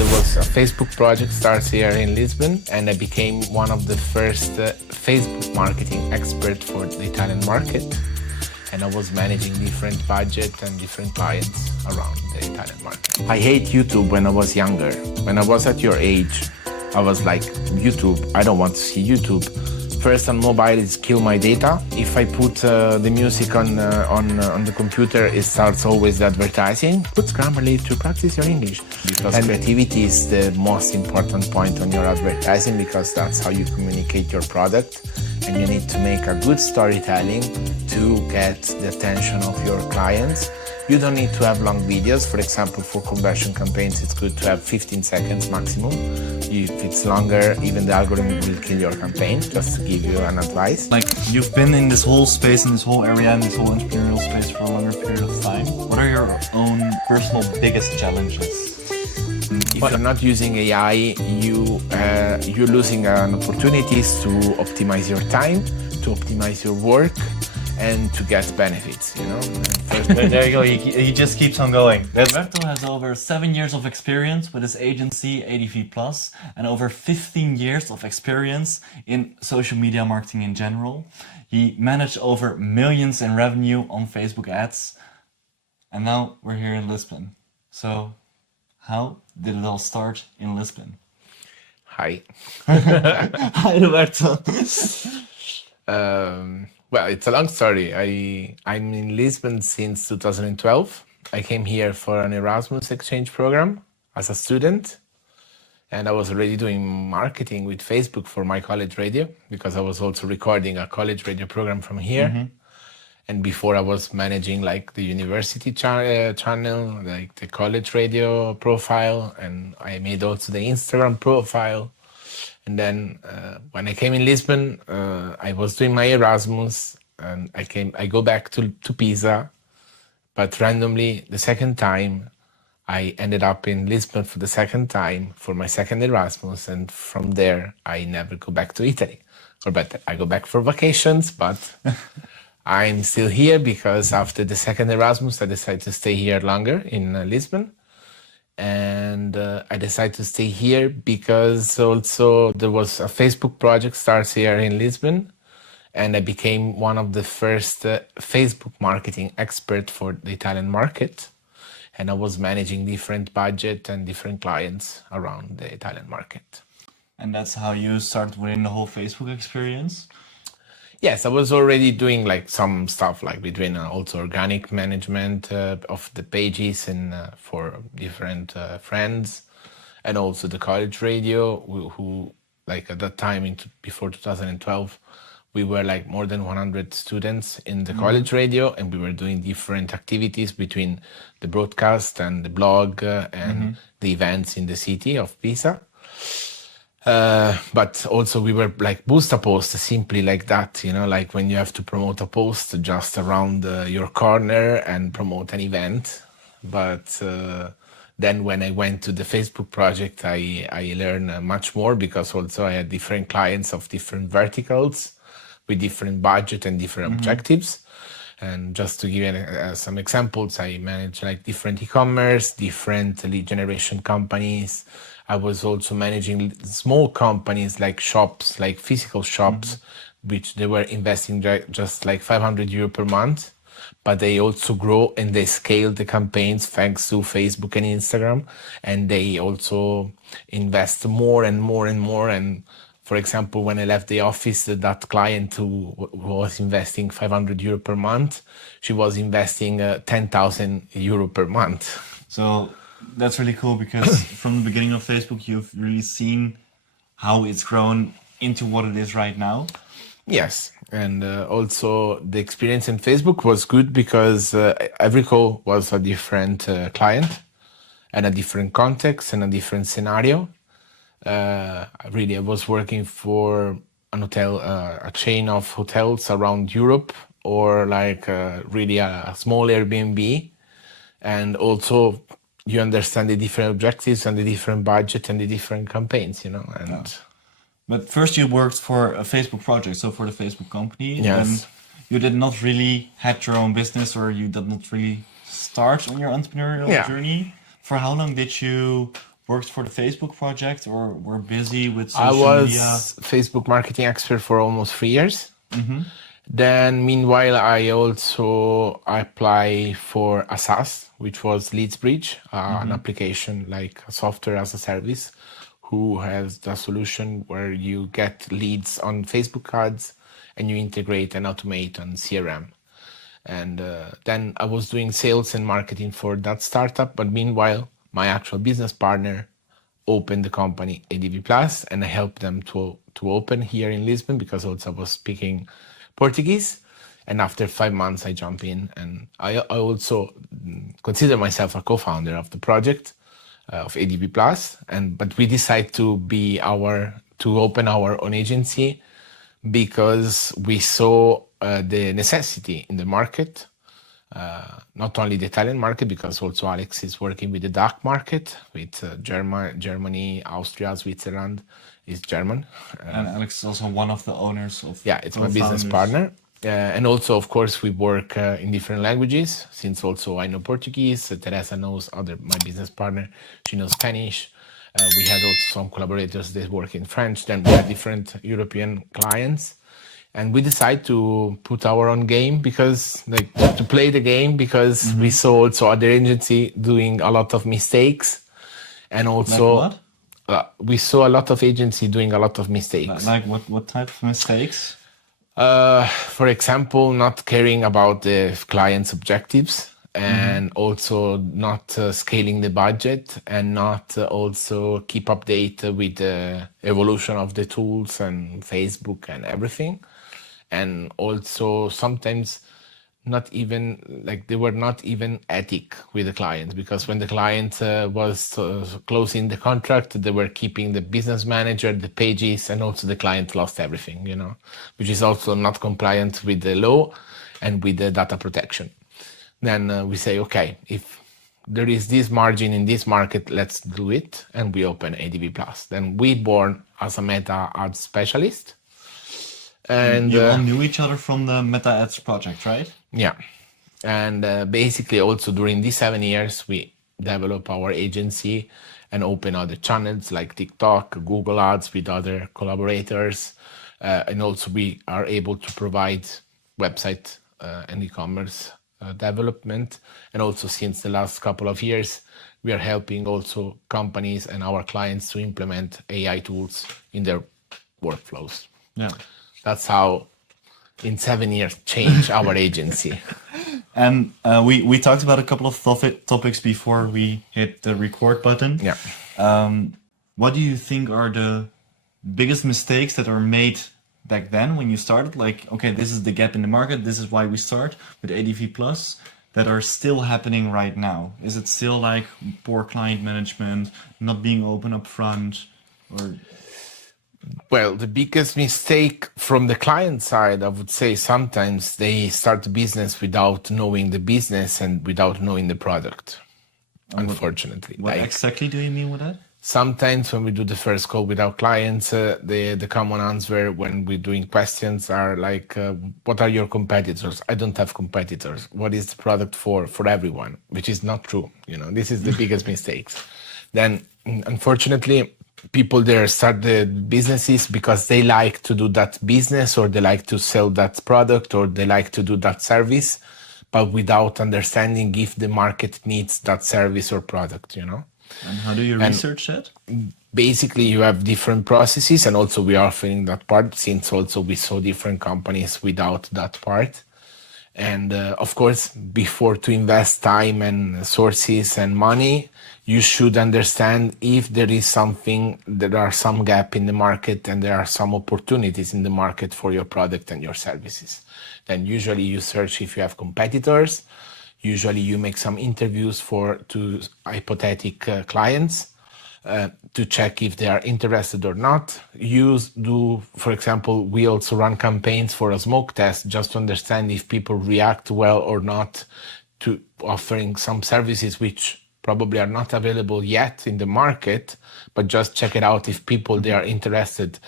There was a Facebook project started here in Lisbon, and I became one of the first Facebook marketing experts for the Italian market. And I was managing different budgets and different clients around the Italian market. I hate YouTube when I was younger. When I was at your age, I was like, YouTube, I don't want to see YouTube. First on mobile is kill my data. If I put the music on the computer, it starts always the advertising. Put Grammarly to practice your English. Because creativity is the most important point on your advertising, because that's how you communicate your product. And you need to make a good storytelling to get the attention of your clients. You don't need to have long videos. For example, for conversion campaigns, it's good to have 15 seconds maximum. If it's longer, even the algorithm will kill your campaign, just to give you an advice. Like, you've been in this whole space, in this whole area, in this whole entrepreneurial space for a longer period of time. What are your own personal biggest challenges? If you're not using AI, you're losing an opportunities to optimize your time, to optimize your work, and to get benefits, you know? There you go, he just keeps on going. Roberto has over 7 years of experience with his agency ADV Plus and over 15 years of experience in social media marketing in general. He managed over millions in revenue on Facebook ads. And now we're here in Lisbon. So how did it all start in Lisbon? Hi. Hi, Roberto. Well, it's a long story. I'm in Lisbon since 2012. I came here for an Erasmus exchange program as a student. And I was already doing marketing with Facebook for my college radio, because I was also recording a college radio program from here. Mm-hmm. And before I was managing like the university channel, like the college radio profile, and I made also the Instagram profile. And then when I came in Lisbon, I was doing my Erasmus, and I go back to Pisa, but randomly the second time I ended up in Lisbon for the second time for my second Erasmus, and from there I never go back to Italy. Or better, I go back for vacations, but I'm still here because after the second Erasmus I decided to stay here longer in Lisbon. And I decided to stay here because also there was a Facebook project starts here in Lisbon, and I became one of the first Facebook marketing experts for the Italian market. And I was managing different budget and different clients around the Italian market. And that's how you started winning the whole Facebook experience? Yes, I was already doing like some stuff like between also organic management of the pages and for different friends, and also the college radio who like at that time before 2012, we were like more than 100 students in the college radio, and we were doing different activities between the broadcast and the blog and the events in the city of Pisa. But also we were like boost a post simply like that, you know, like when you have to promote a post just around your corner and promote an event. But then when I went to the Facebook project, I learned much more, because also I had different clients of different verticals with different budget and different objectives. And just to give you some examples, I manage like different e-commerce, different lead generation companies. I was also managing small companies like shops, like physical shops, which they were investing just like 500 euro per month. But they also grow and they scale the campaigns thanks to Facebook and Instagram. And they also invest more and more and more. And for example, when I left the office, that client who was investing 500 euro per month, she was investing 10,000 euro per month. So that's really cool, because from the beginning of Facebook, you've really seen how it's grown into what it is right now. Yes, and also the experience in Facebook was good because every call was a different client and a different context and a different scenario. Really, I was working for an hotel, a chain of hotels around Europe, or like really a small Airbnb, and also you understand the different objectives and the different budget and the different campaigns, you know. And yeah. But first you worked for a Facebook project, so for the Facebook company. Yes. And you did not really have your own business, or you did not really start on your entrepreneurial journey. For how long did you worked for the Facebook project or were busy with I social media? was Facebook marketing expert for almost 3 years. Mm-hmm. Then, meanwhile, I also apply for a SaaS, which was Leads Bridge, an application like a software as a service, who has the solution where you get leads on Facebook ads and you integrate and automate on CRM. And then I was doing sales and marketing for that startup. But meanwhile, my actual business partner opened the company ADV Plus, and I helped them to open here in Lisbon because also I was speaking Portuguese. And after 5 months, I jump in, and I also consider myself a co-founder of the project of ADV Plus. But we decide to open our own agency because we saw the necessity in the market, not only the Italian market, because also Alex is working with the DACH market, with Germany, Austria, Switzerland is German. And Alex is also one of the owners of. Yeah, it's my business partner. And also, of course, we work in different languages, since also I know Portuguese. Teresa knows my business partner, she knows Spanish. We had also some collaborators that work in French. Then we had different European clients. And we decided to put our own game because, to play the game, because we saw also other agency doing a lot of mistakes. And also, Like what? We saw a lot of agency doing a lot of mistakes. Like what type of mistakes? For example, not caring about the client's objectives, and also not scaling the budget, and not also keep update with the evolution of the tools and Facebook and everything. And also sometimes they were not even ethic with the client, because when the client was closing the contract, they were keeping the business manager, the pages, and also the client lost everything, which is also not compliant with the law and with the data protection. Then we say, okay, if there is this margin in this market, let's do it. And we open ADV Plus. Then we born as a meta ad specialist. And you all knew each other from the Meta Ads project, right? Yeah. And basically also during these 7 years, we develop our agency and open other channels like TikTok, Google Ads with other collaborators. And also we are able to provide website and e-commerce development. And also since the last couple of years, we are helping also companies and our clients to implement AI tools in their workflows. Yeah. That's how in 7 years change our agency. And we talked about a couple of topics before we hit the record button. Yeah. What do you think are the biggest mistakes that are made back then when you started? Like, okay, this is the gap in the market. This is why we start with ADV Plus, that are still happening right now. Is it still like poor client management, not being open up front, or? Well, the biggest mistake from the client side, I would say sometimes they start a business without knowing the business and without knowing the product, unfortunately. What exactly do you mean with that? Sometimes when we do the first call with our clients, the common answer when we're doing questions are like, what are your competitors? I don't have competitors. What is the product for everyone? Which is not true. This is the biggest mistakes. Then, unfortunately, people there start the businesses because they like to do that business, or they like to sell that product, or they like to do that service, but without understanding if the market needs that service or product, And how do you research that? Basically, you have different processes, and also we are offering that part, since also we saw different companies without that part. And of course, before to invest time and sources and money, you should understand if there are some gap in the market and there are some opportunities in the market for your product and your services. Then usually you search if you have competitors. Usually you make some interviews to hypothetical clients to check if they are interested or not. For example, we also run campaigns for a smoke test just to understand if people react well or not to offering some services which probably are not available yet in the market, but just check it out if people they are interested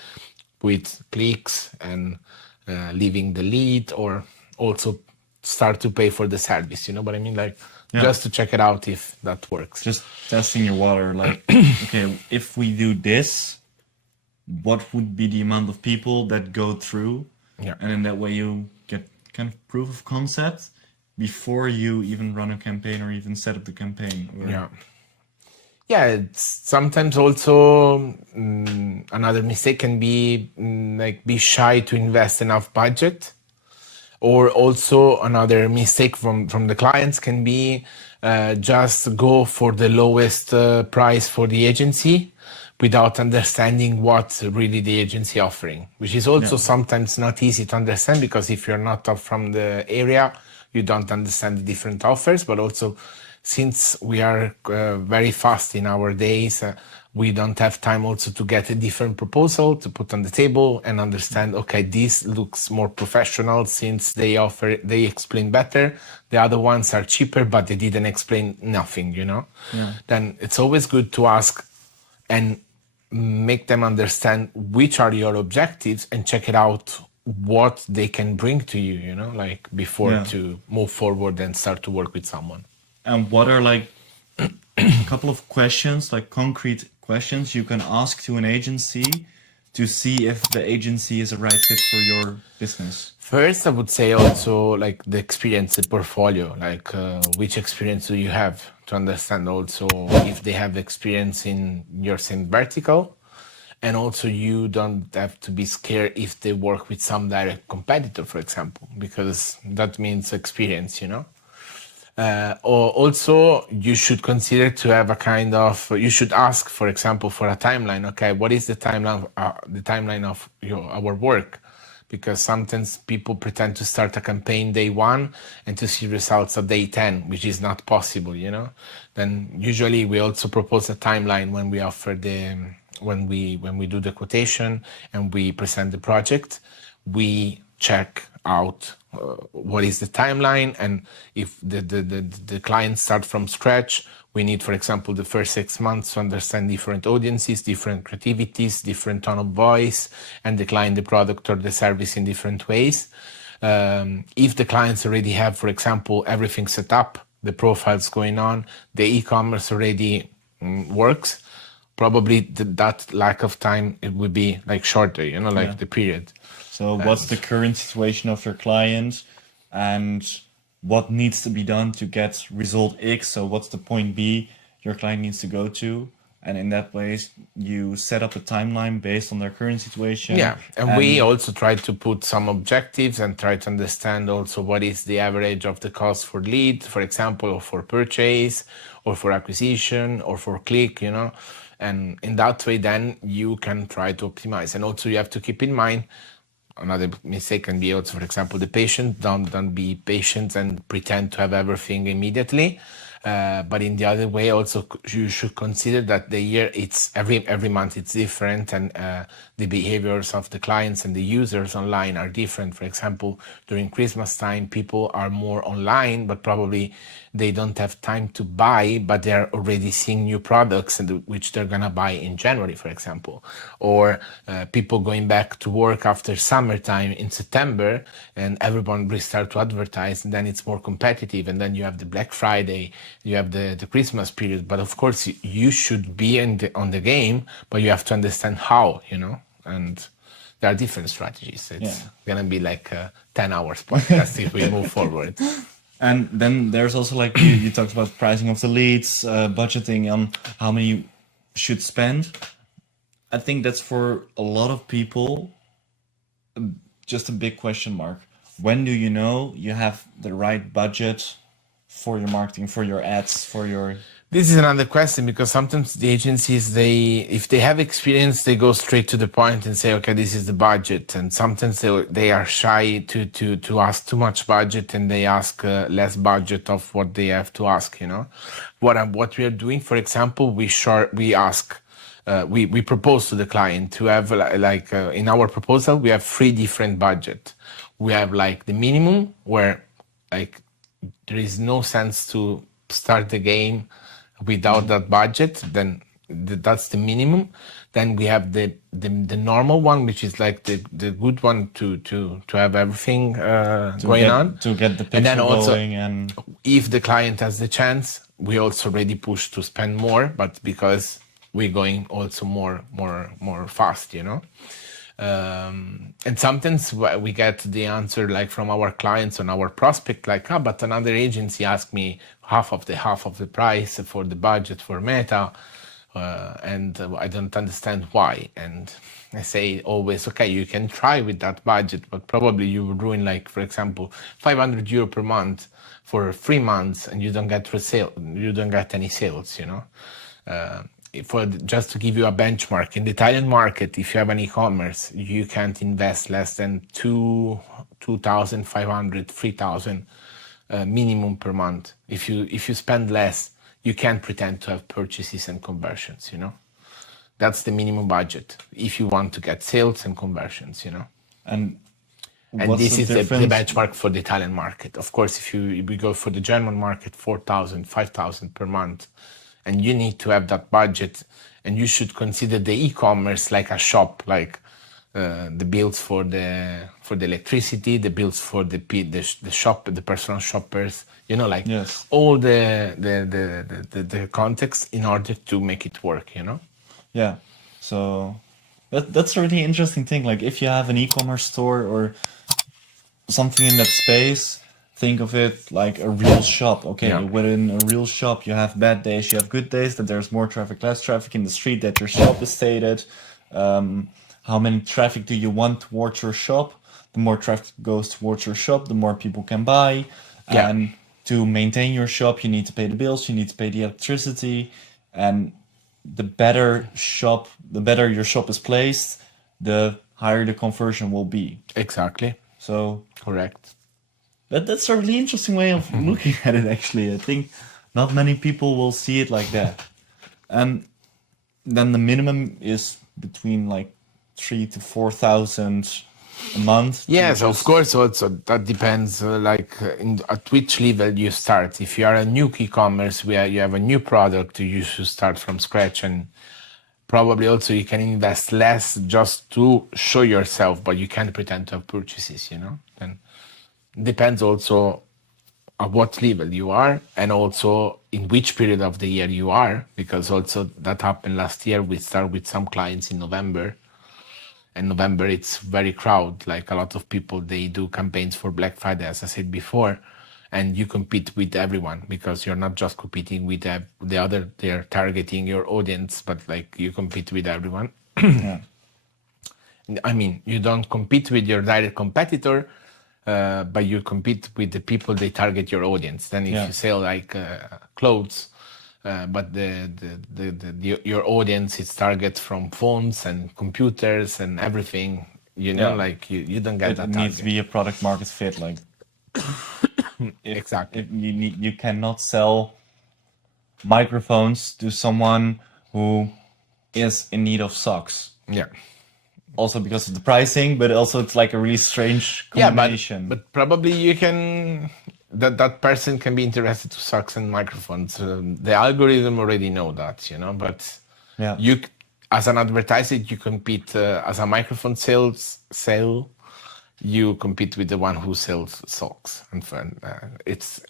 with clicks and leaving the lead, or also start to pay for the service. You know what I mean? Like Yeah. just to check it out if that works. Just testing your water, like, okay, if we do this, what would be the amount of people that go through? Yeah. And in that way you get kind of proof of concept before you even run a campaign or even set up the campaign. Or... Yeah. Yeah, it's sometimes also another mistake can be like be shy to invest enough budget. Or also another mistake from the clients can be just go for the lowest price for the agency without understanding what really the agency offering, which is also sometimes not easy to understand because if you're not from the area, you don't understand the different offers, but also since we are very fast in our days, we don't have time also to get a different proposal to put on the table and understand, okay, this looks more professional since they explain better. The other ones are cheaper, but they didn't explain nothing, you know? Yeah. Then it's always good to ask and make them understand which are your objectives and check it out what they can bring to you, you know, like before to move forward and start to work with someone. And what are like a couple of questions, like concrete questions you can ask to an agency to see if the agency is a right fit for your business? First, I would say also like the experience, the portfolio, like which experience do you have to understand also if they have experience in your same vertical. And also you don't have to be scared if they work with some direct competitor, for example, because that means experience, you know. Or also you should consider to have a kind of, you should ask, for example, for a timeline. Okay, what is the timeline of our work? Because sometimes people pretend to start a campaign day 1 and to see results at day 10, which is not possible, you know. Then usually we also propose a timeline when we offer when we do the quotation and we present the project. We check out what is the timeline, and if the client start from scratch, we need, for example, the first 6 months to understand different audiences, different creativities, different tone of voice, and decline the product or the service in different ways. If the clients already have, for example, everything set up, the profiles going on, the e-commerce already works, probably that lack of time, it would be like shorter, you know, like the period. So what's the current situation of your client and what needs to be done to get result X? So what's the point B your client needs to go to? And in that place, you set up a timeline based on their current situation. Yeah, and we also try to put some objectives and try to understand also what is the average of the cost for lead, for example, or for purchase, or for acquisition, or for click, you know. And in that way, then you can try to optimize. And also you have to keep in mind, another mistake can be also, for example, the patient. Don't be patient and pretend to have everything immediately. But in the other way, also you should consider that the year, it's every month it's different, and the behaviors of the clients and the users online are different. For example, during Christmas time, people are more online, but probably they don't have time to buy, but they're already seeing new products which they're gonna buy in January, for example. Or people going back to work after summertime in September, and everyone restart to advertise, and then it's more competitive, and then you have the Black Friday, you have the Christmas period. But of course, you should be on the game, but you have to understand how, you know, and there are different strategies. It's gonna be like a 10 hours podcast if we move forward. And then there's also like you talked about pricing of the leads, budgeting on how many you should spend. I think that's for a lot of people just a big question mark. When do you know you have the right budget for your marketing, for your ads, for your... This is another question, because sometimes the agencies, if they have experience, they go straight to the point and say, okay, this is the budget. And sometimes they are shy to ask too much budget, and they ask less budget of what they have to ask, you know. What we are doing, for example, we propose to the client to have in our proposal, we have 3 different budget. We have like the minimum, where like there is no sense to start the game without that budget. Then that's the minimum. Then we have the normal one, which is like the good one to have everything going on. To get the And then pixel also, going, and if the client has the chance, we also already push to spend more, but because we're going also more fast, you know. And sometimes we get the answer like from our clients and our prospect, like, but another agency asked me half of the price for the budget for Meta, and I don't understand why. And I say always, okay, you can try with that budget, but probably you would ruin, like, for example, 500 euro per month for 3 months, and you don't get you don't get any sales, you know. Just to give you a benchmark, in the Italian market, if you have an e-commerce, you can't invest less than 2,500, 3,000 minimum per month. If you spend less, you can't pretend to have purchases and conversions, you know. That's the minimum budget if you want to get sales and conversions, you know. and And what's this the is the difference? benchmark for the Italian market. Of course, if we go for the German market, 4,000, 5,000 per month, and you need to have that budget, and you should consider the e-commerce like a shop, like the bills for the electricity, the bills for the shop, the personal shoppers, you know, like Yes. all the context in order to make it work, you know. Yeah. So that's a really interesting thing. Like if you have an e-commerce store or something in that space, think of it like a real shop. Okay, Yeah. within a real shop, you have bad days, you have good days, that there's more traffic, less traffic in the street, that your shop is stated. How many traffic do you want towards your shop? The more traffic goes towards your shop, the more people can buy. Yeah. And to maintain your shop, you need to pay the bills, you need to pay the electricity, and the better your shop is placed, the higher the conversion will be. Exactly. So Correct. that's a really interesting way of looking at it, actually. I think not many people will see it like that. And then the minimum is between like 3 to 4,000 a month. to Yes, of just- course. Also, that depends, at which level you start. If you are a new e-commerce where you have a new product, you should start from scratch, and probably also you can invest less just to show yourself, but you can't pretend to have purchases, you know. And depends also at what level you are, and also in which period of the year you are, because also that happened last year. We started with some clients in November. And November, it's very crowded. Like a lot of people, they do campaigns for Black Friday, as I said before, and you compete with everyone because you're not just competing with the other. They're targeting your audience, but like you compete with everyone. Yeah. I mean, you don't compete with your direct competitor, but you compete with the people they target your audience. Then if Yeah. you sell like clothes, but your audience is target from phones and computers and everything, you know, Yeah. like you don't get It that needs to target. be a product market fit. Like Exactly. if you cannot sell microphones to someone who is in need of socks. Yeah. Also because of the pricing, but also it's like a really strange Yeah, combination. but probably you can that person can be interested to socks and microphones. The algorithm already know that, you know. But Yeah. as an advertiser, you compete as a microphone sale. You compete with the one who sells socks, and it's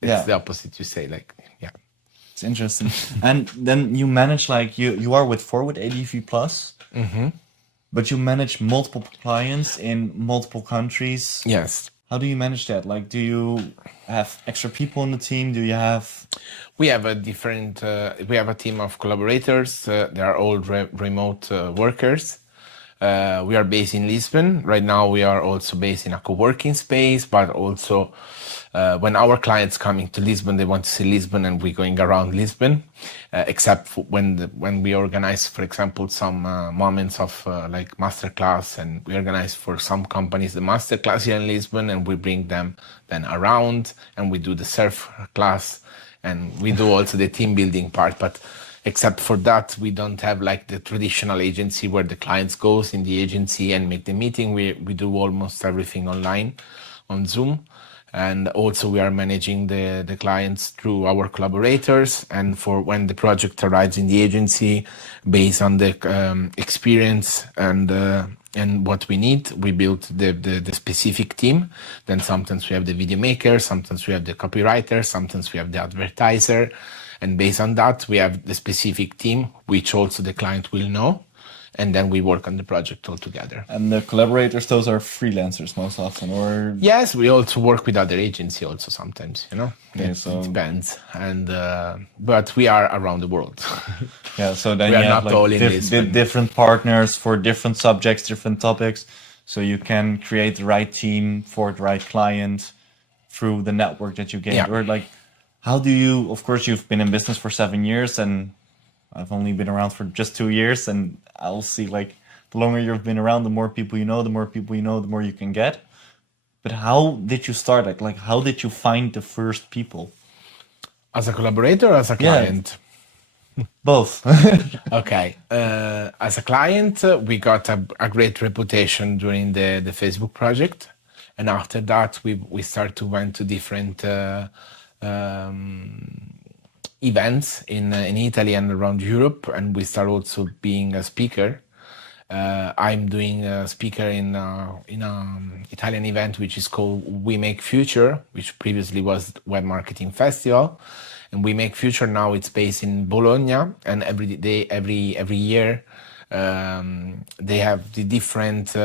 Yeah. the opposite. You say like, yeah. It's interesting. And then you manage like you are with Forward ADV Plus, but you manage multiple clients in multiple countries. Yes. How do you manage that? Like, do you have extra people in the team? Do you have? We have a different. We have a team of collaborators. They are all remote workers. We are based in Lisbon. Right now, we are also based in a co-working space, but also when our clients coming to Lisbon, they want to see Lisbon, and we're going around Lisbon, except for when we organize, for example, some moments of like masterclass, and we organize for some companies the masterclass here in Lisbon, and we bring them then around, and we do the surf class, and we do also the team building part. But except for that, we don't have like the traditional agency where the clients goes in the agency and make the meeting. We do almost everything online on Zoom. And also we are managing the clients through our collaborators. And for when the project arrives in the agency, based on the experience and what we need, we build the specific team. Then sometimes we have the video maker, sometimes we have the copywriter, sometimes we have the advertiser. And based on that, we have the specific team, which also the client will know. And then we work on the project all together. And the collaborators, those are freelancers most often, or? Yes, we also work with other agencies also sometimes, you know. Okay, so it depends. And but we are around the world. Yeah, so then we you are have not like all in Lisbon. different partners for different subjects, different topics. So you can create the right team for the right client through the network that you gained. Yeah. Or like, how do you, of course, you've been in business for 7 years and I've only been around for just 2 years, and I'll see like the longer you've been around, the more people you know, the more people you know, the more you can get. But how did you start? Like how did you find the first people? As a collaborator or as a client? Both. Okay. As a client, we got a great reputation during the Facebook project. And after that, we start to went to different events in Italy and around Europe, and we start also being a speaker. I'm doing a speaker in an Italian event which is called We Make Future, which previously was Web Marketing Festival, and We Make Future now it's based in Bologna, and every year they have the different.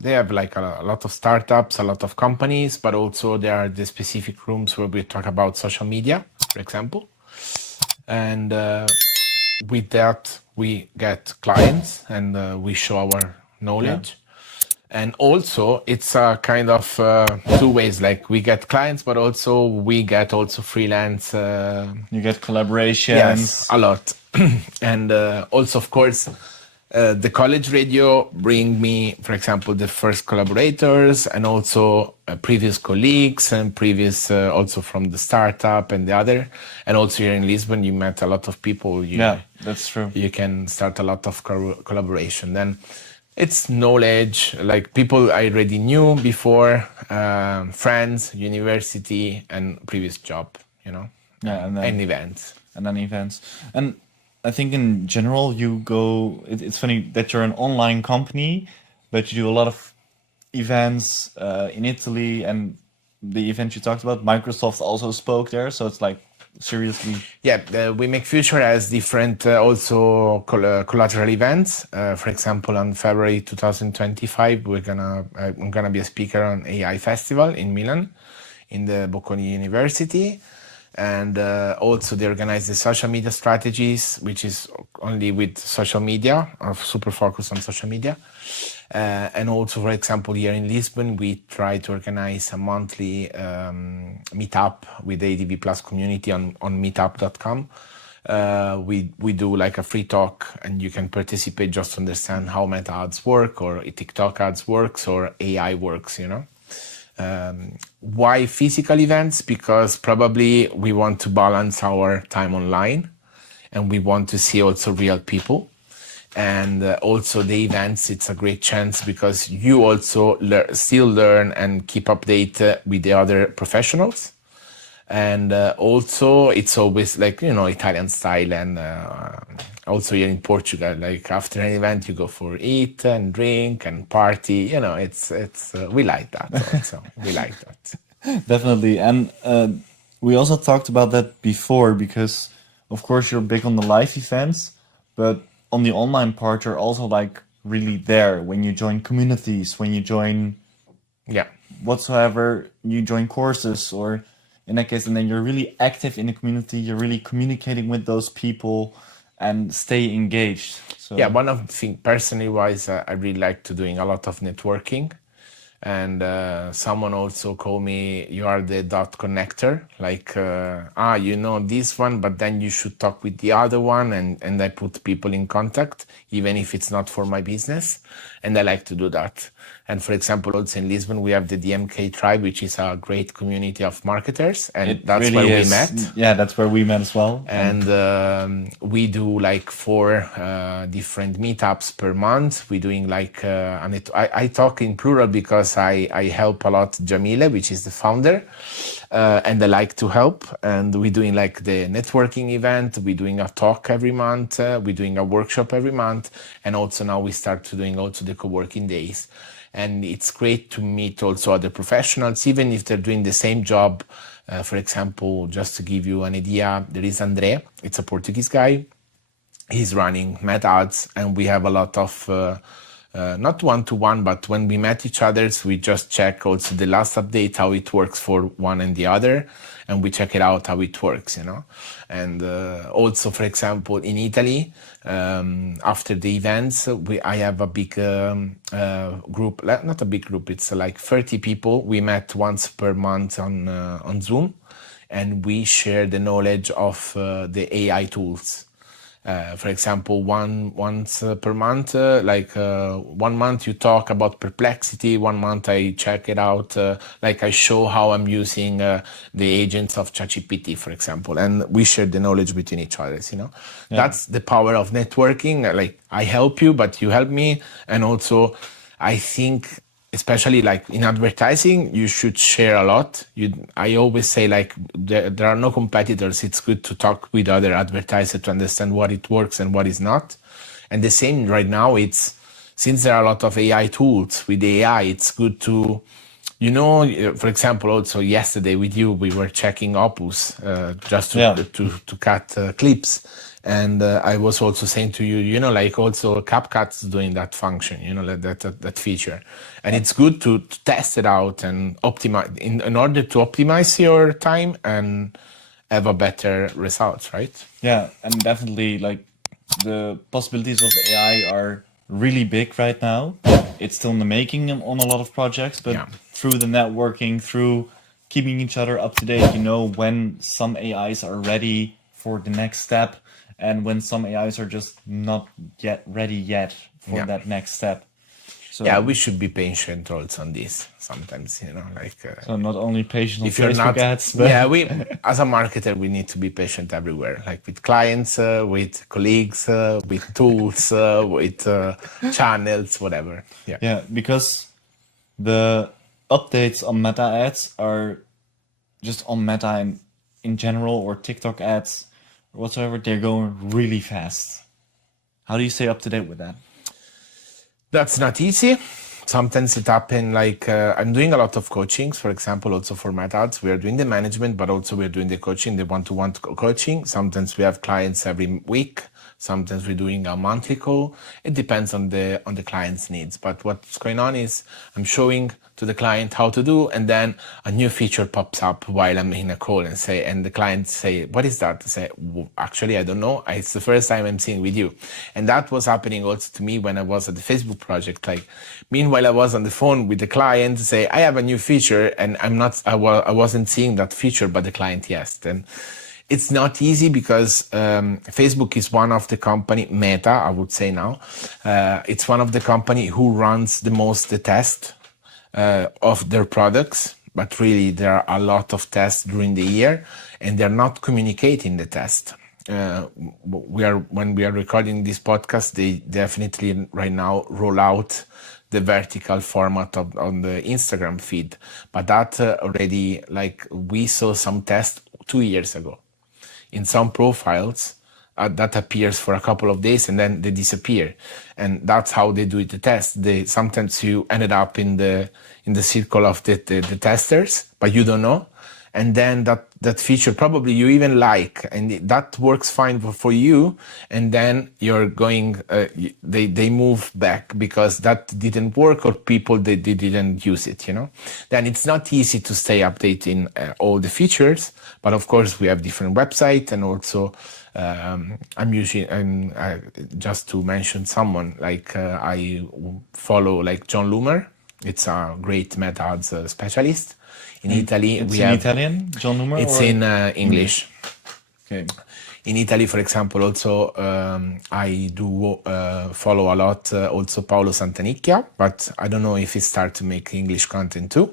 They have like a lot of startups, a lot of companies, but also there are the specific rooms where we talk about social media, for example. And with that, we get clients and we show our knowledge. And also it's a kind of two ways, like we get clients, but also we get also freelance. You get collaborations. Yes, a lot. And also, of course, the college radio bring me, for example, the first collaborators and also previous colleagues and previous also from the startup and the other. And also here in Lisbon, you met a lot of people. Yeah, that's true. You can start a lot of collaboration. Then it's knowledge, like people I already knew before, friends, university, and previous job, you know, Yeah, and events. And then events. And I think in general, it's funny that you're an online company, but you do a lot of events in Italy, and the event you talked about, Microsoft also spoke there. So it's like, seriously. Yeah, We Make Future has different also collateral events. For example, on February 2025, I'm gonna be a speaker on AI Festival in Milan, in the Bocconi University. And also they organize the social media strategies, which is only with social media, or super focused on social media. And also, for example, here in Lisbon, we try to organize a monthly meetup with the ADV Plus community on meetup.com. We do like a free talk, and you can participate just to understand how Meta ads work, or TikTok ads works, or AI works, you know. Why physical events? Because probably we want to balance our time online, and we want to see also real people. And also the events, it's a great chance because you also still learn and keep update with the other professionals. And also it's always like, you know, Italian style. And also here in Portugal, like after an event, you go for eat and drink and party. You know, it's we like that also. We like that. Definitely. And we also talked about that before, because of course you're big on the live events, but on the online part, you're also like really there when you join communities, when you join whatsoever, you join courses, or in that case, and then you're really active in the community, you're really communicating with those people and stay engaged. So yeah, one of the things personally wise, I really like to doing a lot of networking. And someone also called me, you are the dot connector, like, you know this one, but then you should talk with the other one. And I put people in contact, even if it's not for my business. And I like to do that. And for example, also in Lisbon, we have the DMK tribe, which is a great community of marketers. And that's really where we is. met. Yeah, that's where we met as well. And we do like 4 different meetups per month. We're doing like, I talk in plural because I help a lot Jamile, which is the founder, and I like to help. And we're doing like the networking event. We're doing a talk every month. We're doing a workshop every month. And also now we start to doing also the co-working days. And it's great to meet also other professionals, even if they're doing the same job. For example, just to give you an idea, there is André. It's a Portuguese guy. He's running Meta Ads, and we have a lot of, not one-to-one, but when we met each other, we just check also the last update, how it works for one and the other, and we check it out how it works, you know. And also, for example, in Italy, after the events, I have a big group, not a big group, it's like 30 people. We met once per month on Zoom, and we share the knowledge of the AI tools. For example, once per month, 1 month you talk about Perplexity, 1 month I check it out, like I show how I'm using the agents of ChatGPT, for example, and we share the knowledge between each other, you know. Yeah. That's the power of networking. Like I help you, but you help me. And also I think, especially like in advertising, you should share a lot. I always say like there are no competitors. It's good to talk with other advertisers to understand what it works and what is not. And the same right now, since there are a lot of AI tools with AI, it's good to, you know, for example, also yesterday with you, we were checking Opus just to cut clips. And I was also saying to you, you know, like also CapCut's doing that function, you know, that feature. And it's good to test it out and optimize in order to optimize your time and have a better results, right? Yeah, and definitely like the possibilities of AI are really big right now. It's still in the making on a lot of projects, but through the networking, through keeping each other up to date, you know, when some AIs are ready for the next step, and when some AIs are just not yet ready for that next step. So yeah, we should be patient also on this sometimes, you know, like so not only patient on if you're Facebook not ads, but yeah, we as a marketer we need to be patient everywhere, like with clients, with colleagues, with tools, with channels, whatever. Yeah, because the updates on Meta ads are just on Meta and in general, or TikTok ads or whatsoever, they're going really fast. How do you stay up to date with that? That's not easy. Sometimes it happens like I'm doing a lot of coachings, for example, also for Meta Ads. We are doing the management, but also we're doing the coaching, the one-to-one coaching. Sometimes we have clients every week. Sometimes we're doing a monthly call. It depends on the client's needs. But what's going on is I'm showing to the client how to do, and then a new feature pops up while I'm in a call and the client say, what is that? I say, well, actually, I don't know. It's the first time I'm seeing with you. And that was happening also to me when I was at the Facebook project. Like, meanwhile, I was on the phone with the client to say, I have a new feature, and I wasn't seeing that feature, but the client, yes. And it's not easy because Facebook is one of the company, Meta, I would say now, it's one of the company who runs the most the test of their products, but really there are a lot of tests during the year, and they're not communicating the test. When we are recording this podcast, they definitely right now roll out the vertical format on the Instagram feed, but that already, like, we saw some tests 2 years ago. In some profiles, that appears for a couple of days and then they disappear, and that's how they do the test. Sometimes you ended up in the circle of the testers, but you don't know, and then that feature probably you even like, and that works fine for you, and then you're going they move back because that didn't work, or people they didn't use it, you know. Then it's not easy to stay updating all the features, but of course we have different websites, and also I'm using, just to mention someone, like I follow like John Loomer. It's a great Meta Ads specialist. In Italy, it's in Italian, John Loomer? It's or? in English. Okay. In Italy, for example, also I do follow a lot also Paolo Santanicchia, but I don't know if he started to make English content too.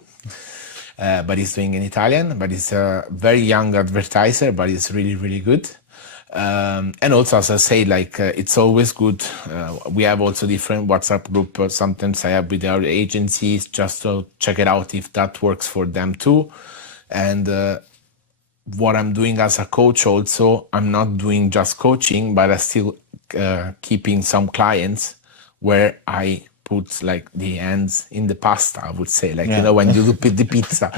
But he's doing in Italian, but he's a very young advertiser, but he's really, really good. And also, as I say, like it's always good. We have also different WhatsApp group. Sometimes I have with our agencies just to check it out if that works for them too. And what I'm doing as a coach also, I'm not doing just coaching, but I still keeping some clients where I put like the hands in the pasta, I would say, like, you know, when you do the pizza.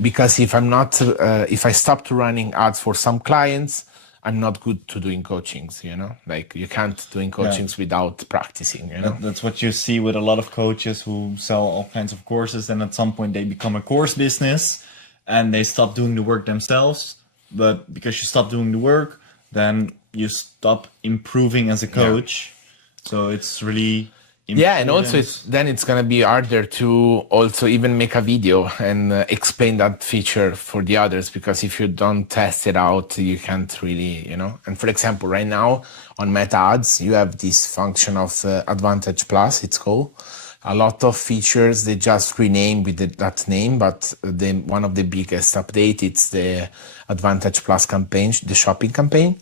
Because if I'm not, if I stopped running ads for some clients, I'm not good to doing coachings, you know, like you can't doing coachings without practicing, you know. That's what you see with a lot of coaches who sell all kinds of courses, and at some point they become a course business and they stop doing the work themselves. But because you stop doing the work, then you stop improving as a coach. So it's really important. And also then it's gonna be harder to also even make a video and explain that feature for the others, because if you don't test it out, you can't really, you know. And for example, right now on Meta Ads, you have this function of Advantage Plus, it's called. A lot of features they just rename with that name, but one of the biggest update, it's the Advantage Plus campaign, the shopping campaign.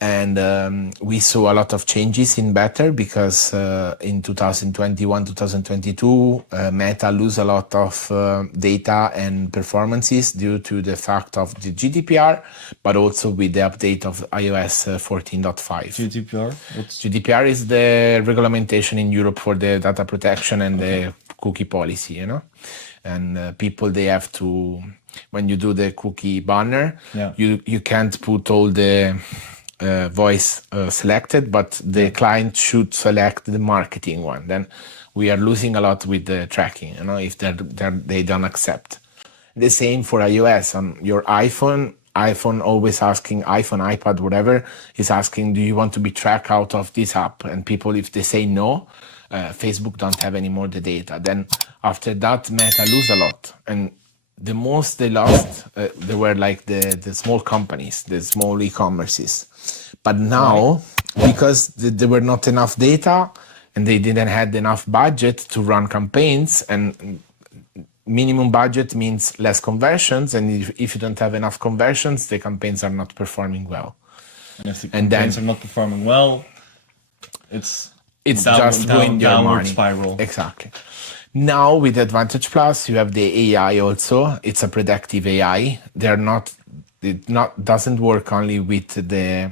And we saw a lot of changes in better because in 2021, 2022, Meta lose a lot of data and performances due to the fact of the GDPR, but also with the update of iOS 14.5. GDPR? GDPR is the regulation in Europe for the data protection and the cookie policy, you know? And people, they have to, when you do the cookie banner, you can't put all the voice selected, but the client should select the marketing one. Then we are losing a lot with the tracking, you know, if they don't accept. The same for iOS. On your iPhone always asking, iPhone, iPad, whatever, is asking, do you want to be tracked out of this app? And people, if they say no, Facebook don't have anymore the data. Then after that, Meta lose a lot. And the most they lost, they were like the small companies, the small e-commerces. But now, because there were not enough data and they didn't have enough budget to run campaigns, and minimum budget means less conversions. And if you don't have enough conversions, the campaigns are not performing well. And if the campaigns are not performing well, it's just going downward money. Spiral. Exactly. Now with Advantage Plus, you have the AI also. It's a predictive AI. It doesn't work only with the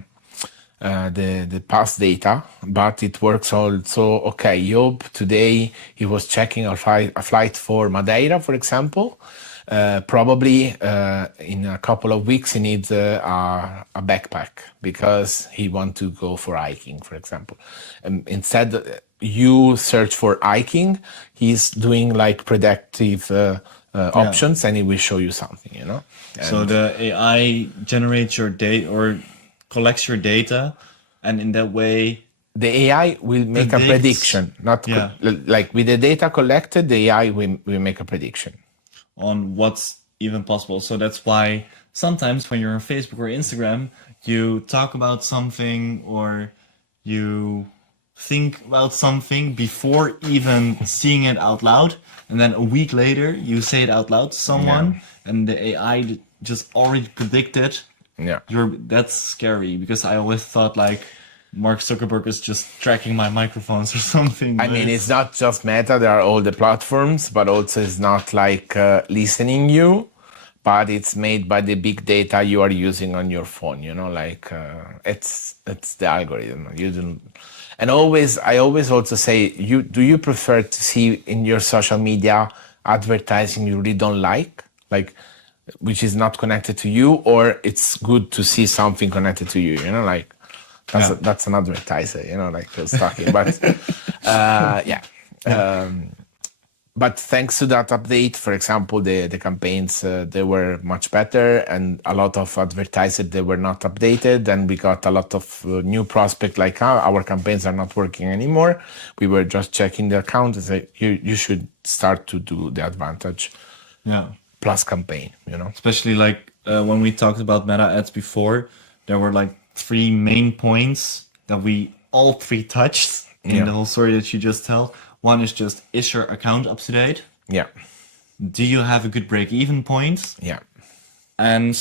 past data, but it works also. Okay, Job today he was checking a flight for Madeira, for example. Probably in a couple of weeks he needs a backpack because he wants to go for hiking, for example. Instead, you search for hiking, he's doing like predictive options, and it will show you something, you know. So the AI generates your data or collects your data, and in that way the AI will make a prediction, like with the data collected, the AI will make a prediction on what's even possible. So that's why sometimes when you're on Facebook or Instagram, you talk about something or you think about something before even seeing it out loud, and then a week later you say it out loud to someone, and the AI just already predicted. That's scary, because I always thought like Mark Zuckerberg is just tracking my microphones or something. I mean, it's not just Meta, there are all the platforms, but also it's not like listening you, but it's made by the big data you are using on your phone, you know, like it's the algorithm. And I always also say, do you prefer to see in your social media advertising you really don't like which is not connected to you, or it's good to see something connected to you, you know, like that's an advertiser, you know, like who's talking, but but thanks to that update, for example, the campaigns, they were much better, and a lot of advertisers, they were not updated, and we got a lot of new prospects like, our campaigns are not working anymore. We were just checking the account and say, you should start to do the Advantage Plus campaign, you know. Especially like when we talked about Meta ads before, there were like three main points that we all three touched in Yeah. the whole story that you just tell. One is just, is your account up to date? Yeah. Do you have a good break-even point? Yeah. And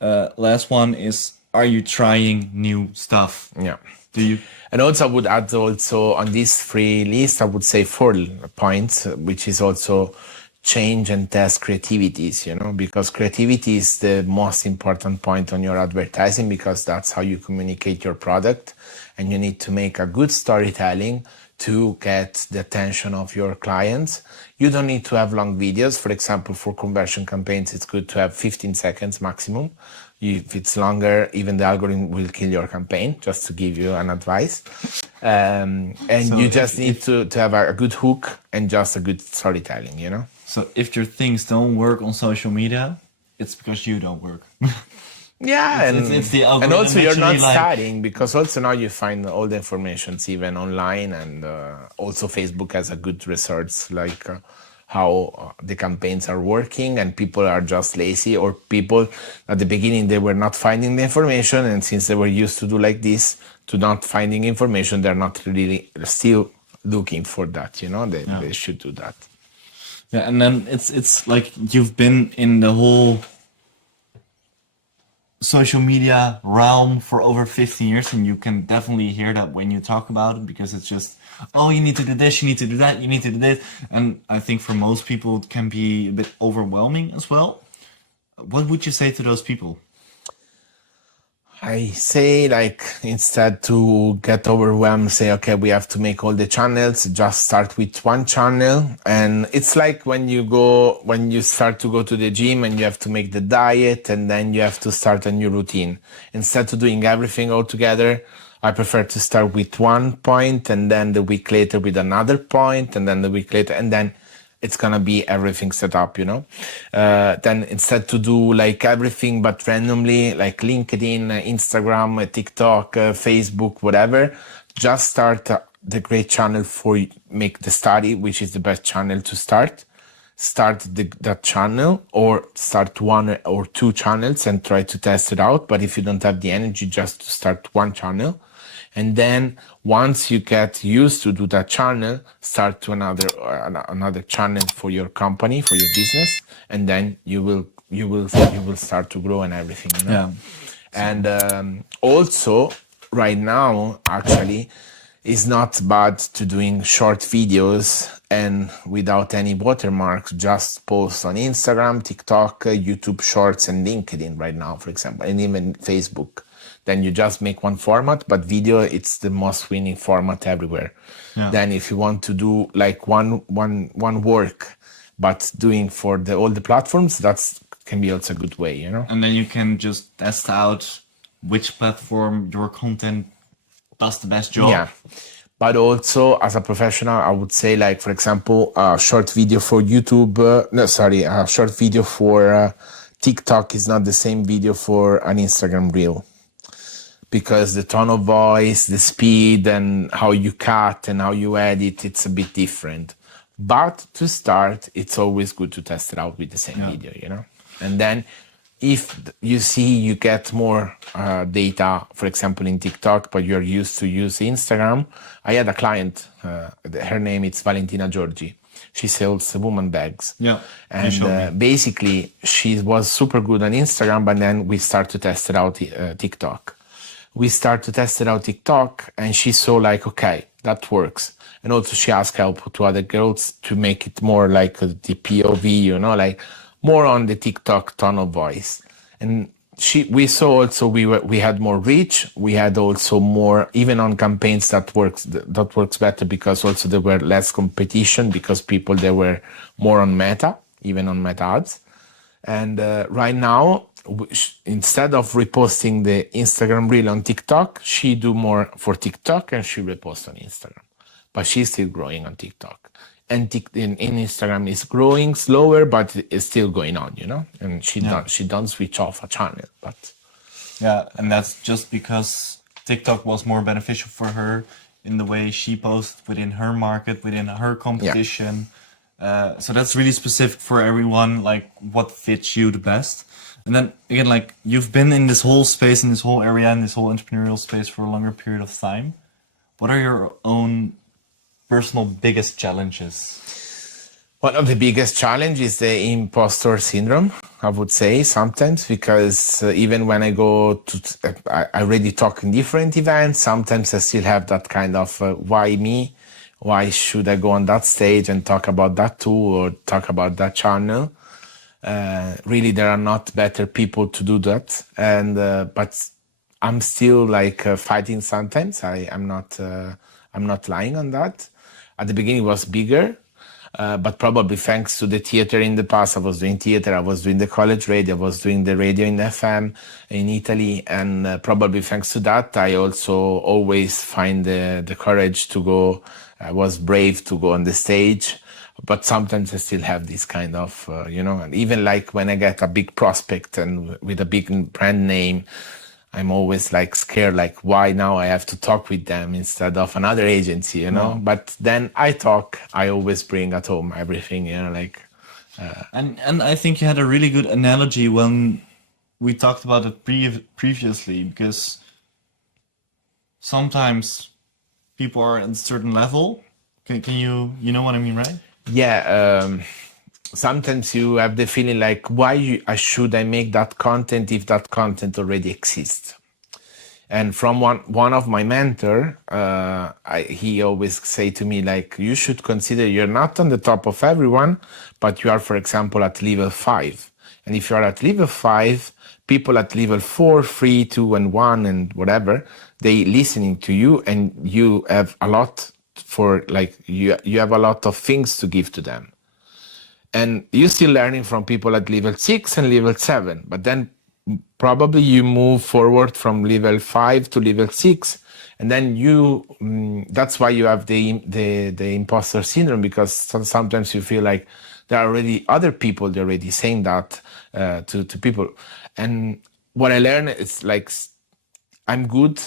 last one is, are you trying new stuff? Yeah. Do you? And also, I would add also on this free list, I would say 4 points, which is also change and test creativities, because creativity is the most important point on your advertising, because that's how you communicate your product. And you need to make a good storytelling to get the attention of your clients. You don't need to have long videos. For example, for conversion campaigns, it's good to have 15 seconds maximum. If it's longer, even the algorithm will kill your campaign, just to give you an advice. And so you just need to have a good hook and just a good storytelling, So if your things don't work on social media, it's because you don't work. Yeah, it's the algorithm. And also you're not like... studying, because also now you find all the informations even online, and also Facebook has a good research, like how the campaigns are working, and people are just lazy, or people at the beginning they were not finding the information, and since they were used to do like this, to not finding information, they're not really still looking for that, they should do that. Yeah, and then it's like you've been in the whole social media realm for over 15 years, and you can definitely hear that when you talk about it, because it's just, oh, you need to do this, you need to do that, you need to do this. And I think for most people it can be a bit overwhelming as well. What would you say to those people? I say, like, instead to get overwhelmed, say, okay, we have to make all the channels, just start with one channel. And it's like when you start to go to the gym and you have to make the diet, and then you have to start a new routine. Instead of doing everything all together, I prefer to start with one point, and then the week later with another point, and then the week later, and then it's gonna be everything set up, Then instead to do like everything but randomly, like LinkedIn, Instagram, TikTok, Facebook, whatever, just start the great channel for make the study, which is the best channel to start. Start that channel, or start 1 or 2 channels and try to test it out. But if you don't have the energy, just to start one channel. And then once you get used to do that channel, start to another channel for your company, for your business, and then you will start to grow and everything. Yeah. And also right now, actually, it's not bad to doing short videos and without any watermarks, just post on Instagram, TikTok, YouTube Shorts, and LinkedIn right now, for example, and even Facebook. Then you just make one format, but video, it's the most winning format everywhere. Yeah. Then if you want to do like one work, but doing for all the platforms, that can be also a good way, And then you can just test out which platform your content does the best job. Yeah. But also as a professional, I would say, like, for example, a short video for YouTube, a short video for TikTok is not the same video for an Instagram reel. Because the tone of voice, the speed, and how you cut and how you edit, it's a bit different. But to start, it's always good to test it out with the same video, And then if you see you get more data, for example, in TikTok, but you're used to use Instagram. I had a client, her name is Valentina Giorgi. She sells woman bags. Yeah. And basically, she was super good on Instagram, but then we start to test it out TikTok. We start to test it out TikTok, and she saw like, okay, that works. And also she asked help to other girls to make it more like the POV, like more on the TikTok tone of voice. And we saw also we had more reach. We had also more, even on campaigns that works better, because also there were less competition, because people, they were more on Meta, even on Meta ads. And right now, instead of reposting the Instagram reel on TikTok, she do more for TikTok and she reposts on Instagram. But she's still growing on TikTok. And in Instagram is growing slower, but it's still going on, And she don't switch off a channel. But yeah, and that's just because TikTok was more beneficial for her in the way she posts within her market, within her competition. So that's really specific for everyone, like what fits you the best. And then again, like you've been in this whole space, in this whole area, in this whole entrepreneurial space for a longer period of time. What are your own personal biggest challenges? One of the biggest challenges is the imposter syndrome, I would say sometimes, because even when I go to, I already talk in different events, sometimes I still have that kind of, why me? Why should I go on that stage and talk about that tool or talk about that channel? Really, there are not better people to do that. And, but I'm still like fighting sometimes. I'm not lying on that. At the beginning it was bigger. But probably thanks to the theater in the past, I was doing theater, I was doing the college radio, I was doing the radio in FM in Italy, and probably thanks to that, I also always find the courage to go. I was brave to go on the stage, but sometimes I still have this kind of, and even like when I get a big prospect and with a big brand name, I'm always like scared, like why now I have to talk with them instead of another agency, But then I talk, I always bring at home everything, like. And I think you had a really good analogy when we talked about it previously, because sometimes people are at a certain level. Can you know what I mean, right? Yeah. Sometimes you have the feeling like, why should I make that content if that content already exists? And from one of my mentor, he always say to me, like, you should consider you're not on the top of everyone, but you are, for example, at level 5. And if you are at level 5, people at level 4, 3, 2, and 1, and whatever, they listening to you, and you have a lot you have a lot of things to give to them. And you're still learning from people at level 6 and level 7, but then probably you move forward from level 5 to level 6, and then that's why you have the imposter syndrome, because sometimes you feel like there are already other people, they're already saying that to people. And what I learned is like, I'm good,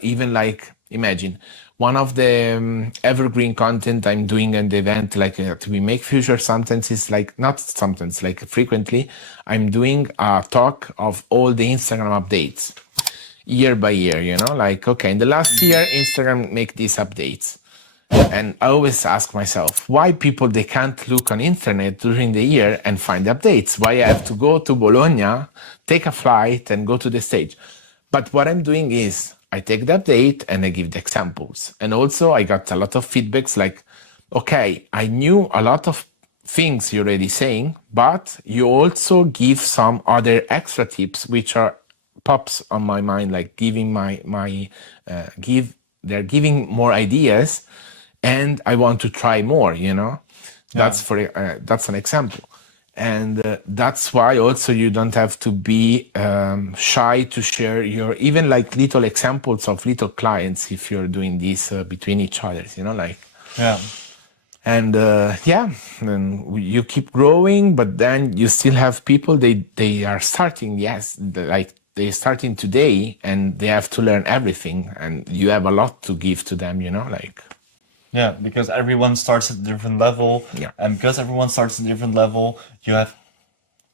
even like, imagine one of the evergreen content I'm doing in the event, like we make future sentences, like not sometimes, like frequently, I'm doing a talk of all the Instagram updates year by year, like, okay, in the last year, Instagram make these updates. And I always ask myself, why people, they can't look on internet during the year and find the updates? Why I have to go to Bologna, take a flight and go to the stage? But what I'm doing is I take the update and I give the examples. And also I got a lot of feedbacks like, okay, I knew a lot of things you're already saying, but you also give some other extra tips, which are pops on my mind, like giving they're giving more ideas, and I want to try more, That's that's an example. And that's why also you don't have to be shy to share your even like little examples of little clients if you're doing this between each other, like. Yeah. And and you keep growing, but then you still have people, they are starting, like they're starting today, and they have to learn everything, and you have a lot to give to them, like. Yeah, because everyone starts at a different level. Yeah. And because everyone starts at a different level, you have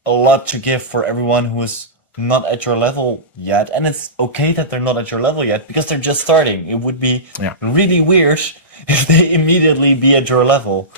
a lot to give for everyone who is not at your level yet. And it's okay that they're not at your level yet, because they're just starting. It would be really weird if they immediately be at your level.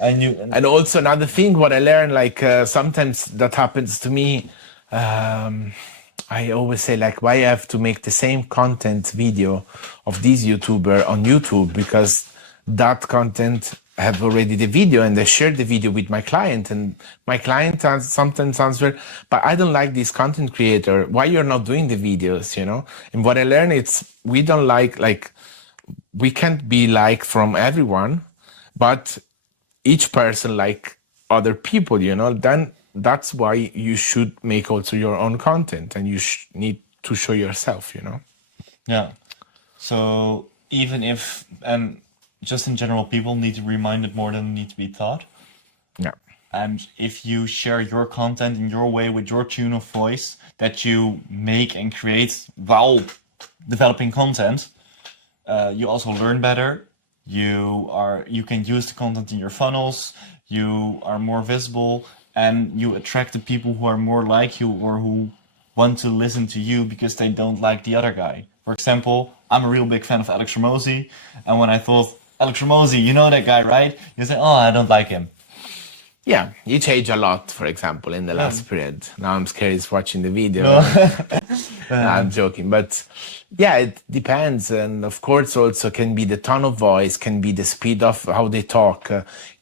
And also another thing, what I learned, like sometimes that happens to me, I always say, like, why I have to make the same content video of this YouTuber on YouTube, because that content have already the video, and I share the video with my client, and my client sometimes answer, but I don't like this content creator, why you're not doing the videos, And what I learned, it's we don't like we can't be like from everyone, but each person like other people, then that's why you should make also your own content, and you need to show yourself, Yeah. So even if, and just in general, people need to be reminded more than need to be taught. Yeah. And if you share your content in your way with your tune of voice that you make and create while developing content, you also learn better. You can use the content in your funnels. You are more visible, and you attract the people who are more like you or who want to listen to you because they don't like the other guy. For example, I'm a real big fan of Alex Ramosi, and when I thought, Alex Ramosi, you know that guy, right? You say, oh, I don't like him. Yeah, you change a lot, for example, in the last period. Now I'm scared watching the video. No. No, I'm joking, but yeah, it depends. And of course, also can be the tone of voice, can be the speed of how they talk,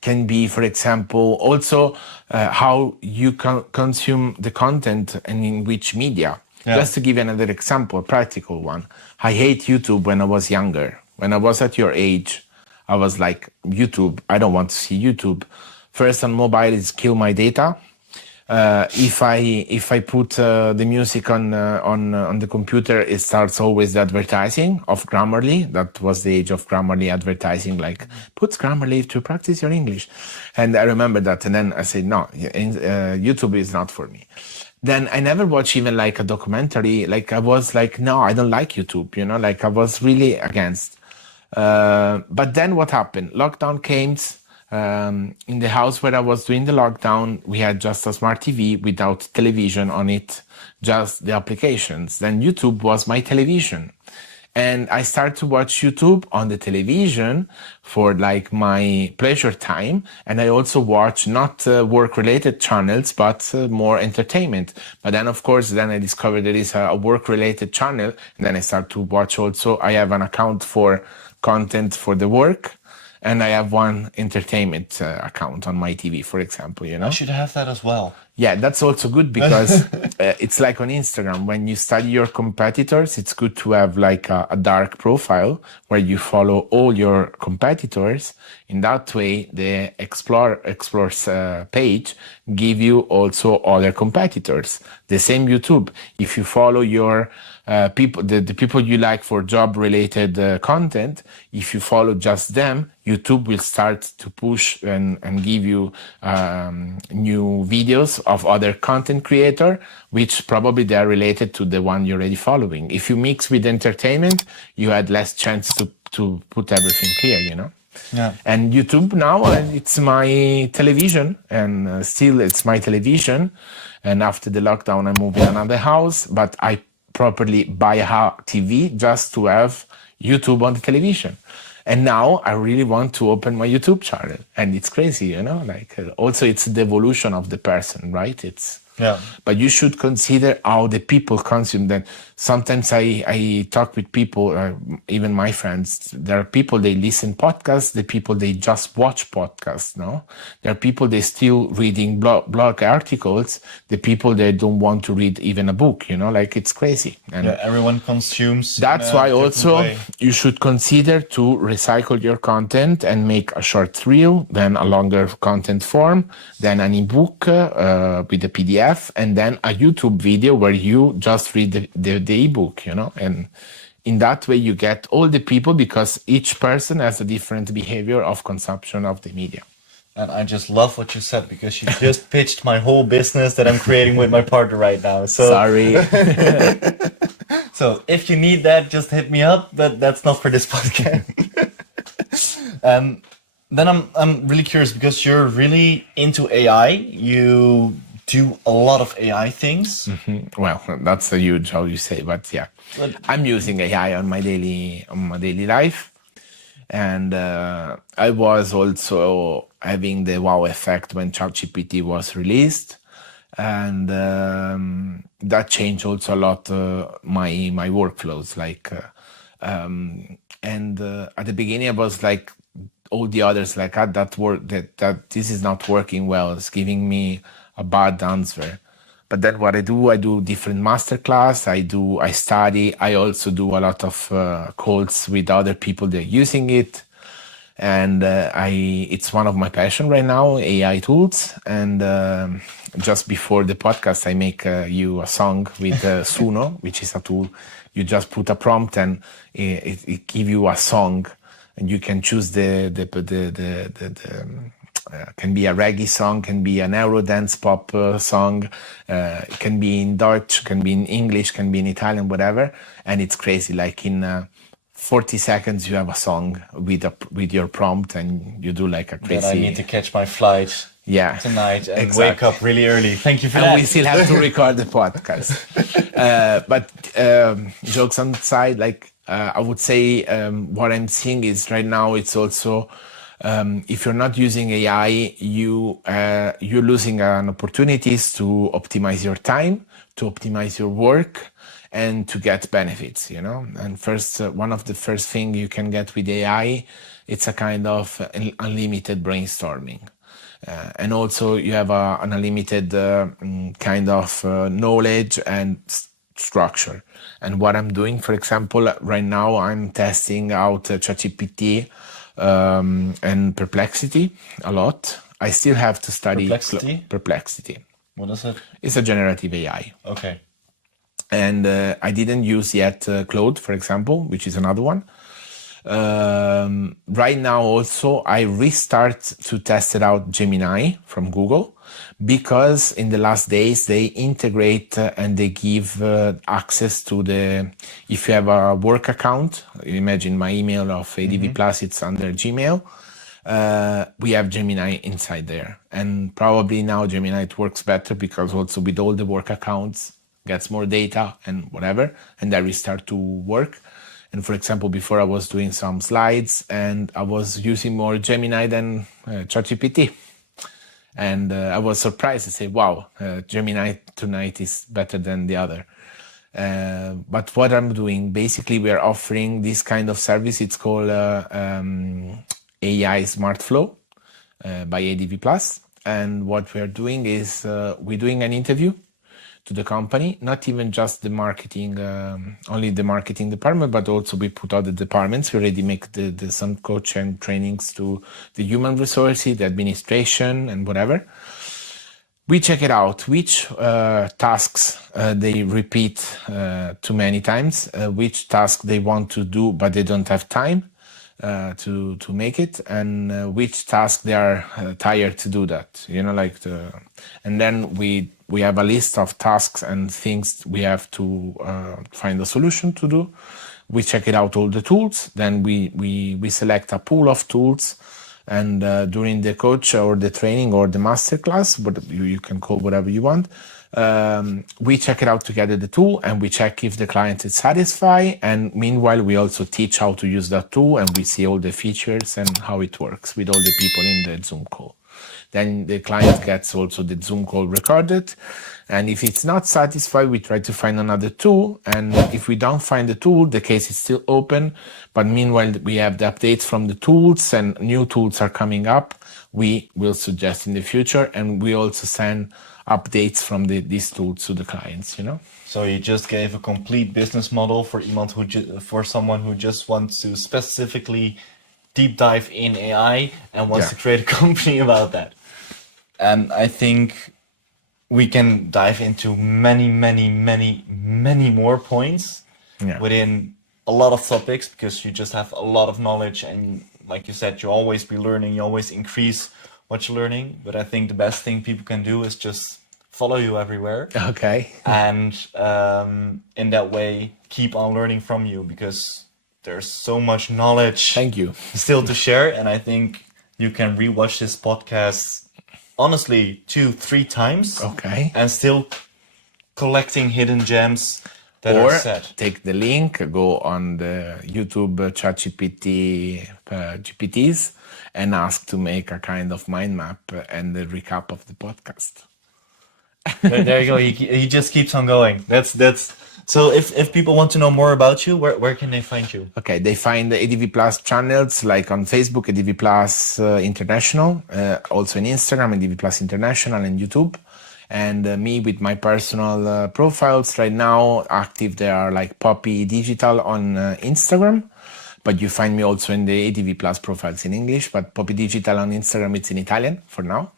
can be, for example, also how you consume the content and in which media. Yeah. Just to give you another example, a practical one. I hate YouTube when I was younger. When I was at your age, I was like, YouTube, I don't want to see YouTube. First on mobile is kill my data. If I put the music on the computer, it starts always the advertising of Grammarly. That was the age of Grammarly advertising, like put Grammarly to practice your English. And I remember that, and then I said, no, YouTube is not for me. Then I never watched even like a documentary. Like I was like, no, I don't like YouTube. You know, like I was really against. But then what happened? Lockdown came. In the house where I was doing the lockdown, we had just a smart TV without television on it, just the applications. Then YouTube was my television. And I started to watch YouTube on the television for like my pleasure time. And I also watch not work-related channels, but more entertainment. But then, of course, then I discovered there is a work-related channel. And then I started to watch also, I have an account for content for the work. And I have one entertainment account on my TV, for example, you know? I should have that as well. Yeah, that's also good because it's like on Instagram, when you study your competitors, it's good to have like a dark profile where you follow all your competitors. In that way, the Explores page give you also other competitors. The same YouTube, if you follow your people, the people you like for job-related content, if you follow just them, YouTube will start to push and give you new videos of other content creator, which probably they are related to the one you're already following. If you mix with entertainment, you had less chance to put everything clear, you know? Yeah. And YouTube now, it's my television, and still it's my television. And after the lockdown, I moved in another house, but I properly buy a TV just to have YouTube on the television. And now I really want to open my YouTube channel, and it's crazy, you know, like also it's the evolution of the person, right? Yeah. But you should consider how the people consume that. Sometimes I talk with people, even my friends, there are people, they listen podcasts, the people, they just watch podcasts, no? There are people, they still reading blog articles, the people, they don't want to read even a book, you know, like it's crazy. And yeah, everyone consumes. that's why also you should consider to recycle your content and make a short reel, then a longer content form, then an ebook with a PDF, and then a YouTube video where you just read the ebook, you know, and in that way you get all the people, because each person has a different behavior of consumption of the media. And I just love what you said, because you just pitched my whole business that I'm creating with my partner right now. So Sorry. So if you need that, just hit me up, but that's not for this podcast. Then I'm really curious, because you're really into AI. You do a lot of AI things. Well, that's a huge, how you say, but yeah, I'm using AI on my daily life, and I was also having the wow effect when ChatGPT was released, and that changed also a lot my workflows. Like, and at the beginning I was like, all the others like, that this is not working well. It's giving me a bad answer. But then what I do different masterclass. I study. I also do a lot of calls with other people that are using it, and it's one of my passion right now, AI tools. And just before the podcast, I make you a song with Suno, which is a tool. You just put a prompt and it give you a song, and you can choose can be a reggae song, can be an Eurodance pop song, it can be in Dutch, can be in English, can be in Italian, whatever. And it's crazy. Like in 40 seconds, you have a song with your prompt, and you do like a crazy. Then I need to catch my flight Yeah, tonight and exactly. wake up really early. Thank you for And that. we still have to record the podcast. But jokes on the side, like I would say, what I'm seeing is right now it's also if you're not using AI, you're losing an opportunities to optimize your time, to optimize your work, and to get benefits. You know, and first one of the first thing you can get with AI, it's a kind of unlimited brainstorming. And also you have an unlimited kind of knowledge and structure. And what I'm doing, for example, right now I'm testing out ChatGPT and Perplexity a lot. I still have to study Perplexity? Perplexity. What is it? It's a generative AI. Okay. And I didn't use yet Claude, for example, which is another one. Right now also I restart to test it out Gemini from Google, because in the last days they integrate and they give access to if you have a work account, imagine my email of ADV Plus, it's under Gmail. We have Gemini inside there, and probably now Gemini it works better because also with all the work accounts gets more data and whatever, and that restart to work. And for example, before I was doing some slides and I was using more Gemini than ChatGPT. And I was surprised to say, wow, Gemini tonight is better than the other. But what I'm doing, basically we are offering this kind of service. It's called AI Smart Flow by ADV Plus. And what we are doing is we're doing an interview to the company, not even just the marketing, only the marketing department, but also we put other departments. We already make some coach and trainings to the human resources, the administration and whatever. We check it out, which tasks they repeat too many times, which tasks they want to do, but they don't have time to make it, and which task they are tired to do that, you know, and then we have a list of tasks and things we have to find a solution to do. We check it out all the tools, then we select a pool of tools, and during the coach or the training or the master class, but you can call whatever you want, we check it out together, the tool, and we check if the client is satisfied. And meanwhile, we also teach how to use that tool, and we see all the features and how it works with all the people in the Zoom call. Then the client gets also the Zoom call recorded. And if it's not satisfied, we try to find another tool. And if we don't find the tool, the case is still open. But meanwhile, we have the updates from the tools and new tools are coming up. We will suggest in the future. And we also send updates from these tools to the clients, you know? So you just gave a complete business model for someone who just wants to specifically deep dive in AI and wants to create a company about that. And I think we can dive into many more points within a lot of topics, because you just have a lot of knowledge, and like you said, you always be learning, you always increase what you're learning. But I think the best thing people can do is just follow you everywhere. Okay. And in that way, keep on learning from you, because there's so much knowledge. Thank you. Still to share. And I think you can rewatch this podcast honestly 2-3 times. Okay. And still collecting hidden gems that or are said. Take the link, go on the YouTube ChatGPT GPTs and ask to make a kind of mind map and the recap of the podcast. There you go. He just keeps on going. That's. So if people want to know more about you, where can they find you? Okay, they find the ADV Plus channels like on Facebook, ADV Plus International, also in Instagram, ADV Plus International, and YouTube. And me with my personal profiles right now active, they are like Poppy Digital on Instagram, but you find me also in the ADV Plus profiles in English, but Poppy Digital on Instagram, it's in Italian for now.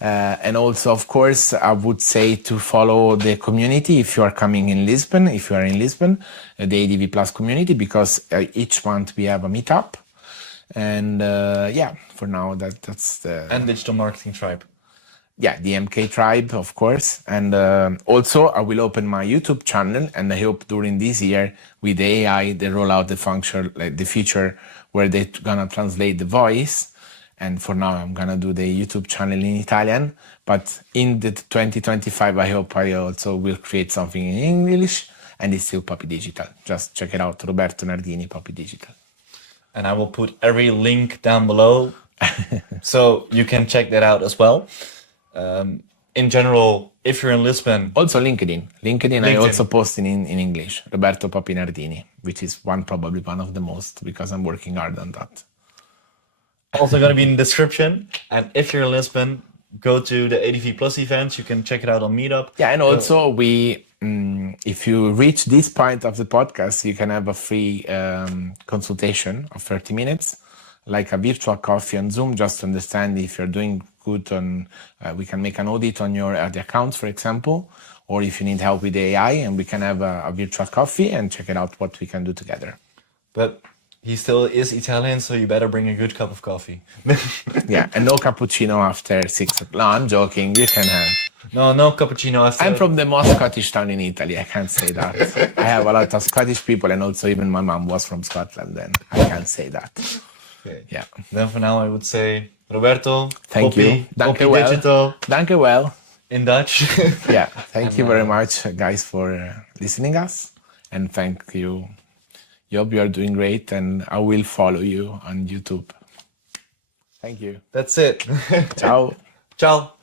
And also, of course, I would say to follow the community if you are coming in Lisbon, if you are in Lisbon, the ADV Plus community, because each month we have a meetup. And for now, that's the... And Digital Marketing Tribe. Yeah, the MK Tribe, of course. And also, I will open my YouTube channel, and I hope during this year, with the AI, they roll out the function, like the feature where they're gonna translate the voice. And for now, I'm gonna do the YouTube channel in Italian. But in the 2025, I hope I also will create something in English, and it's still Poppy Digital. Just check it out, Roberto Nardini, Poppy Digital. And I will put every link down below so you can check that out as well. In general, if you're in Lisbon, Also LinkedIn. I also post in English, Roberto Poppy Nardini, which is probably one of the most, because I'm working hard on that. also going to be in the description. And if you're in Lisbon, go to the ADV Plus events. You can check it out on Meetup. Yeah, and also if you reach this point of the podcast, you can have a free consultation of 30 minutes, like a virtual coffee on Zoom, just to understand if you're doing good on, we can make an audit on your the accounts, for example, or if you need help with AI, and we can have a virtual coffee and check it out what we can do together. But he still is Italian, so you better bring a good cup of coffee. Yeah, and no cappuccino after 6 o'clock. No, I'm joking. You can have. No cappuccino after. I'm from the most Scottish town in Italy. I can't say that. I have a lot of Scottish people, and also even my mom was from Scotland, and I can't say that. Okay. Yeah. Then for now, I would say, Roberto, Thank you. Danke Poppy well. Digital Danke well. in Dutch. Yeah. Thank you very much, guys, for listening us, and thank you. Job, you are doing great, and I will follow you on YouTube. Thank you. That's it. Ciao. Ciao.